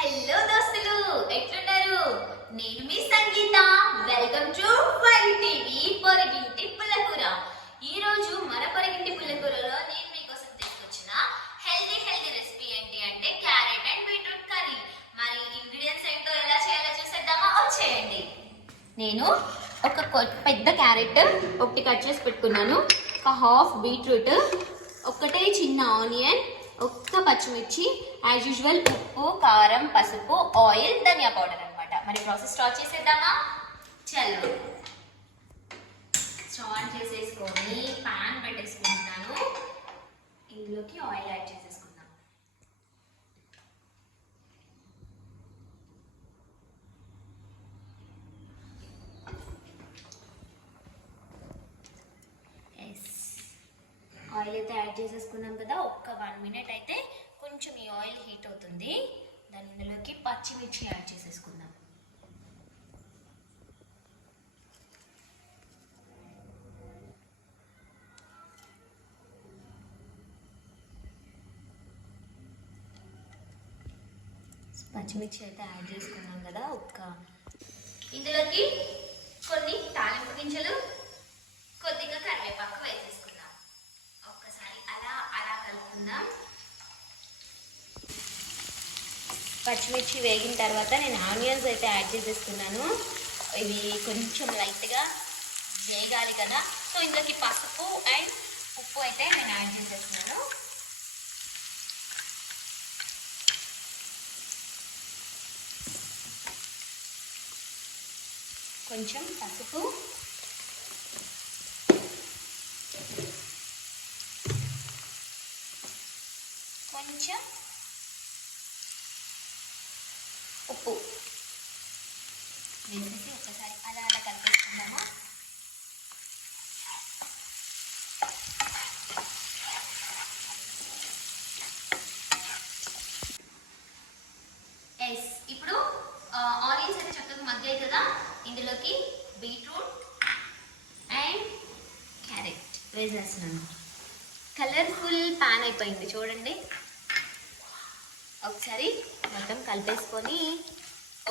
Hello దోస్తులు ఎట్లున్నారు? నేను మీ Sangeetha. Welcome to five TV పొరగింటి పుల్లకూర. ఈ రోజు మన పొరగింటి పుల్లకూరలో నేను మీకోసం తీసుకొచ్చిన హెల్దీ హెల్దీ రెసిపీ ఏంటి అంటే క్యారెట్ అండ్ బీట్రూట్ కర్రీ మరి ఇంగ్రీడియంట్స్ ఏంటో ఎలా చేయాలో చూసేద్దామా? వచ్చేయండి నేను ఒక పెద్ద క్యారెట్ ఒకటి కట్ చేసి పెట్టుకున్నాను. ఒక హాఫ్ బీట్రూట్ ఒకటే చిన్న ఆనియన్ ఒక్క పచ్చిమిర్చి యాజ్ యూజువల్ ఉప్పు కారం పసుపు ఆయిల్ ధనియా పౌడర్ అనమాట మరి ప్రాసెస్ స్టార్ట్ చేసేద్దామా? చలో. స్టార్ట్ చేసేసుకొని పాన్ పెట్టేసుకుంటాను ఇందులోకి ఆయిల్ యాడ్ చేసేసుకుందాం ఎస్ ఆయిల్ అయితే యాడ్ చేసేసుకున్నాం కదా ఒక్క వన్ మినిట్ అయితే కొంచెం ఈ ఆయిల్ హీట్ అవుతుంది. దాని ఇందులోకి పచ్చిమిర్చి యాడ్ చేసేసుకుందాం. పచ్చిమిర్చి అయితే యాడ్ చేసుకున్నాం కదా ఒక్క ఇందులోకి పచ్చిమిర్చి వేగిన తర్వాత నేను ఆనియన్స్ అయితే యాడ్ చేసేసుకున్నాను ఇవి కొంచెం లైట్గా వేగాలి కదా. సో ఇందులోకి పసుపు అండ్ ఉప్పు అయితే నేను యాడ్ చేసేస్తున్నాను. కొంచెం పసుపు. కొంచెం ఉప్పు. వేసేసి ఒకసారి అలా అలా కలిపేసుకుందాము? ఎస్ ఇప్పుడు ఆనియన్స్ అయితే చక్కగా మగ్గాయి కదా ఇందులోకి బీట్రూట్ అండ్ క్యారెట్. వేసేస్తున్నాను. కలర్ఫుల్ పాన్ అయిపోయింది చూడండి. ఒకసారి మొత్తం కలిపేసుకొని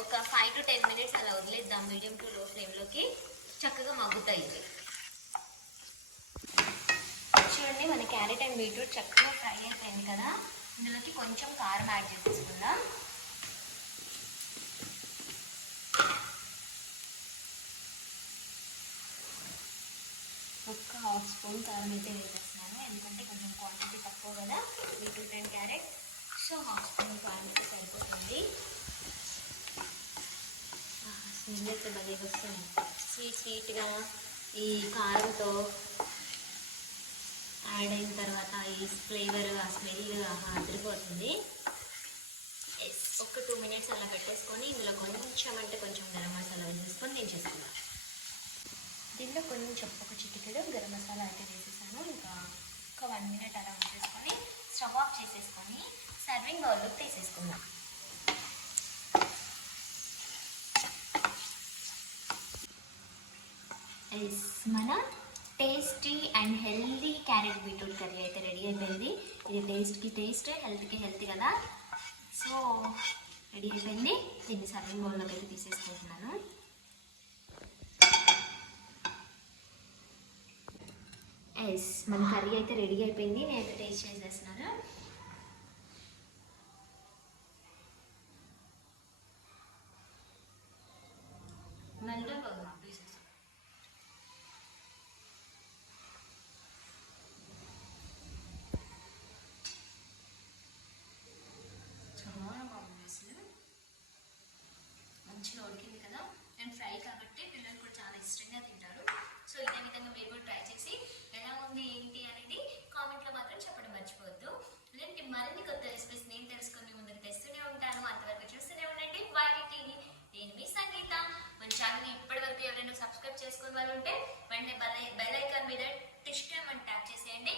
ఒక ఫైవ్ టు టెన్ మినిట్స్ అలా వదిలేద్దాం. మీడియం టు లో ఫ్లేమ్లోకి చక్కగా మగ్గుతాయి ఇవి. చూడండి మన క్యారెట్ అండ్ బీట్రూట్ చక్కగా ఫ్రై అయిపోయింది కదా. ఇందులోకి కొంచెం కారం యాడ్ చేసేసుకుందాం ఒక్క హాఫ్ స్పూన్ కారం అయితే వేసేస్తున్నాను. ఎందుకంటే కొంచెం క్వాంటిటీ తక్కువ కదా. Beetroot and carrot. So half spoon అయితే సరిపోతుంది. స్మెల్ అయితే భలే వస్తుంది. స్వీట్ స్వీట్గా ఈ కారంతో యాడ్ అయిన తర్వాత ఈ ఫ్లేవర్ ఆ స్మెల్ అదిరిపోతుంది. ఒక టూ మినిట్స్ అలా పెట్టేసుకొని ఇందులో కొంచెం అంటే కొంచెం గరం మసాలా వేసేసుకొని నేను చేసుకున్నాను దీనిలో కొంచెం ఒక చిటికెడు గరం మసాలా అయితే వేసేసాను. ఇంకా ఒక వన్ మినిట్ అలా ఉంచేసుకొని స్టవ్ ఆఫ్ చేసేసుకొని సర్వింగ్ బౌల్లోకి తీసేసుకుందాం ఎస్ మన tasty and healthy carrot beetroot curry అయితే రెడీ అయిపోయింది. ఇది టేస్ట్కి టేస్ట్ హెల్త్కి హెల్త్ కదా. సో రెడీ అయిపోయింది. దీన్ని సర్వింగ్ బౌల్లోకి అయితే తీసేసుకుంటున్నాను. ఎస్ మన కర్రీ అయితే రెడీ అయిపోయింది. నేను టేస్ట్ చేసేస్తున్నాను. అండ్ ఫ్రై కాబట్టి పిల్లలు కూడా చాలా ఇష్టంగా తింటారు. సో ఇదే విధంగా మీరు కూడా ట్రై చేసి ఎలా ఉంది ఏంటి అనేది కామెంట్లో మాత్రం చెప్పడం మర్చిపోవద్దు. లేదంటే మరిన్ని కొత్త రెసిపీస్ నేను తెలుసుకుని ముందుకు తెస్తూనే ఉంటాను. అంతవరకు చూస్తూనే ఉండండి. వైటీ టీవీ నేను మీ సంగీత. మన ఛానల్ని ఇప్పటి వరకు ఎవరైనా సబ్స్క్రైబ్ చేసుకుని వాళ్ళు ఉంటే వెంటనే బెల్ బెల్ ఐకాన్ మీద టిష్ అని ట్యాప్ చేసేయండి.